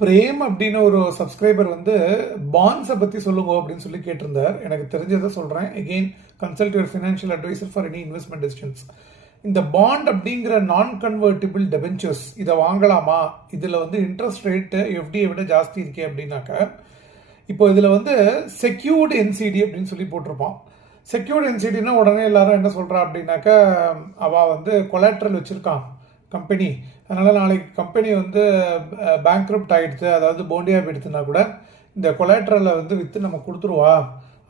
Frame அப்படின்னு ஒரு subscriber வந்து பாண்ட்ஸை பற்றி சொல்லுங்க அப்படின்னு சொல்லி கேட்டிருந்தார். எனக்கு தெரிஞ்சதை சொல்கிறேன். Again consult your financial advisor for any investment decisions. இந்த பாண்ட் அப்படிங்கிற நான் கன்வெர்ட்டிபிள் டெபென்ச்சர்ஸ் இதை வாங்கலாமா? இதில் வந்து இன்ட்ரெஸ்ட் ரேட்டு எஃப்டியை விட ஜாஸ்தி இருக்கே அப்படின்னாக்க, இப்போ இதில் வந்து செக்யூர்டு என்சிடி அப்படின்னு சொல்லி போட்டிருப்பான். செக்யூர்டு என்சிடினா உடனே எல்லாரும் என்ன சொல்கிறா அப்படின்னாக்கா, அவள் வந்து கொலாட்ரல் வச்சுருக்கான் கம்பெனி, அதனால் நாளைக்கு கம்பெனி வந்து பேங்க்ரப்ட் ஆகிடுது, அதாவது போண்டியா போயிடுச்சுன்னா கூட இந்த கொலாட்ரலை வந்து விற்று நம்ம கொடுத்துருவா,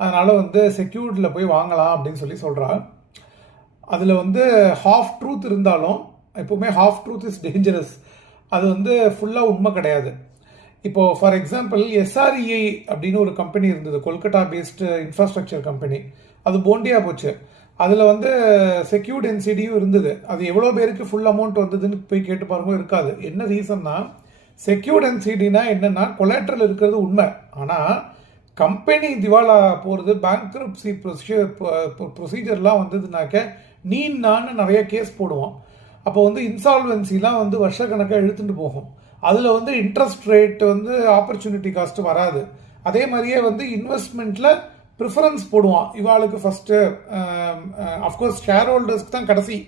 அதனால் வந்து செக்யூர்டில் போய் வாங்கலாம் அப்படின்னு சொல்லி சொல்கிறா. அதில் வந்து ஹாஃப் ட்ரூத் இருந்தாலும், எப்போவுமே ஹாஃப் ட்ரூத் இஸ் டேஞ்சரஸ். அது வந்து ஃபுல்லாக உண்மை கிடையாது. இப்போது ஃபார் எக்ஸாம்பிள் எஸ்ஆர்இஐ அப்படின்னு ஒரு கம்பெனி இருந்தது, கொல்கட்டா பேஸ்டு இன்ஃப்ராஸ்ட்ரக்சர் கம்பெனி. அது போண்டியா போச்சு. அதில் வந்து செக்யூர்ட் என்சிடியும் இருந்தது. அது எவ்வளோ பேருக்கு ஃபுல் அமௌண்ட் வந்ததுன்னு போய் கேட்டு பாருங்க, இருக்காது. என்ன ரீசன்னா, செக்யூர்ட் என்சிடினா என்னென்னா கொலாட்ரல் இருக்கிறது உண்மை, ஆனால் கம்பெனி திவாலா போகிறது, பேங்க்ரப்சி ப்ரொசீஜர்லாம் வந்ததுனாக்க நான் நிறைய கேஸ் போடுவோம். அப்போ வந்து இன்சால்வன்சிலாம் வந்து வருஷக்கணக்காக இழுத்துட்டு போகும். அதில் வந்து இன்ட்ரெஸ்ட் ரேட் வந்து ஆப்பர்ச்சுனிட்டி காஸ்ட் வராது. அதே மாதிரியே வந்து இன்வெஸ்ட்மெண்ட்டில் ப்ரிஃபரன்ஸ் போடுவான். இவாளுக்கு ஃபஸ்ட்டு அஃப்கோர்ஸ் ஷேர் ஹோல்டர்ஸ்க்கு தான் கடைசி.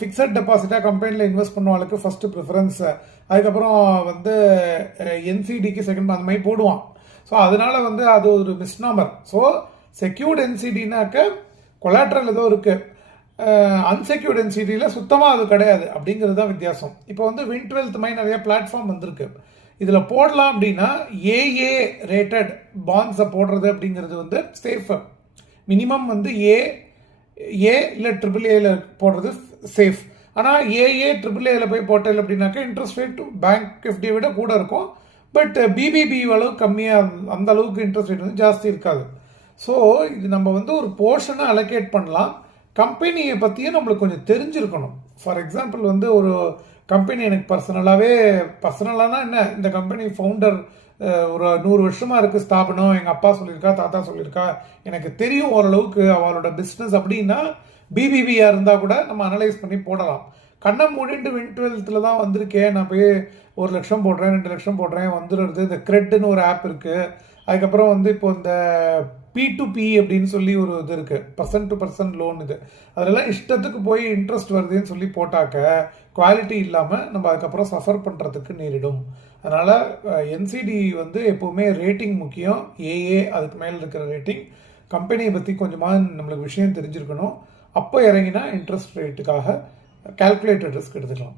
ஃபிக்ஸட் டெபாசிட்டாக கம்பெனியில் இன்வெஸ்ட் பண்ணுவாளுக்கு ஃபஸ்ட்டு ப்ரிஃபரன்ஸு, அதுக்கப்புறம் வந்து என்சிடிக்கு செகண்ட், அந்த மாதிரி போடுவான். ஸோ அதனால் வந்து அது ஒரு மிஸ்நாமர். ஸோ செக்யூர்ட் என்சிடினாக்க கொலாட்ரல் ஏதோ இருக்குது, அன்செக்யூர்ட் என்சிடியில் சுத்தமாக அது கிடையாது அப்படிங்கிறது தான் வித்தியாசம். இப்போ வந்து வின்12 மாதிரி நிறைய பிளாட்ஃபார்ம் வந்திருக்கு. இதில் போடலாம் அப்படின்னா ஏஏ ரேட்டட் பாண்ட்ஸை போடுறது அப்படிங்கிறது வந்து சேஃப். மினிமம் வந்து ஏ இல்லை AAA போடுறது சேஃப். ஆனால் ஏஏ AAA போய் போட்டல் அப்படின்னாக்கா இன்ட்ரெஸ்ட் ரேட் பேங்க் எஃப்டியை விட கூட இருக்கும். பட் பிபிபி அளவுக்கு கம்மியாக, அந்த அளவுக்கு இன்ட்ரெஸ்ட் ரேட் வந்து ஜாஸ்தி இருக்காது. ஸோ இது நம்ம வந்து ஒரு போர்ஷனை அலோகேட் பண்ணலாம். கம்பெனியை பற்றியும் நம்மளுக்கு கொஞ்சம் தெரிஞ்சிருக்கணும். ஃபார் எக்ஸாம்பிள் வந்து ஒரு கம்பெனி எனக்கு பர்சனலானா என்ன, இந்த கம்பெனி ஃபவுண்டர் ஒரு 100 வருஷமாக இருக்குது ஸ்தாபனம், எங்கள் அப்பா சொல்லியிருக்கா, தாத்தா சொல்லியிருக்கா, எனக்கு தெரியும் ஓரளவுக்கு அவளோட பிஸ்னஸ் அப்படின்னா பிபிபியாக இருந்தால் கூட நம்ம அனலைஸ் பண்ணி போடலாம். கண்ணை மூடிட்டு வின்12 தான் வந்திருக்கேன், நான் போய் 1 லட்சம் போடுறேன், 2 லட்சம் போடுறேன் வந்துடுறது. இந்த கிரெட்னு ஒரு ஆப் இருக்குது. அதுக்கப்புறம் வந்து இப்போ இந்த P2P அப்படின்னு சொல்லி ஒரு இது இருக்குது, பர்சன் டு பர்சன் லோன். இது அதெல்லாம் இஷ்டத்துக்கு போய் இன்ட்ரெஸ்ட் வருதுன்னு சொல்லி போட்டாக்க குவாலிட்டி இல்லாமல் நம்ம அதுக்கப்புறம் சஃபர் பண்ணுறதுக்கு நேரிடும். அதனால் என்சிடி வந்து எப்போவுமே ரேட்டிங் முக்கியம். ஏஏ அதுக்கு மேலே இருக்கிற ரேட்டிங். கம்பெனியை பற்றி கொஞ்சமாக நம்மளுக்கு விஷயம் தெரிஞ்சிருக்கணும். அப்போ இறங்கினா இன்ட்ரெஸ்ட் ரேட்டுக்காக கால்குலேட்டட் ரிஸ்க் எடுத்துக்கலாம்.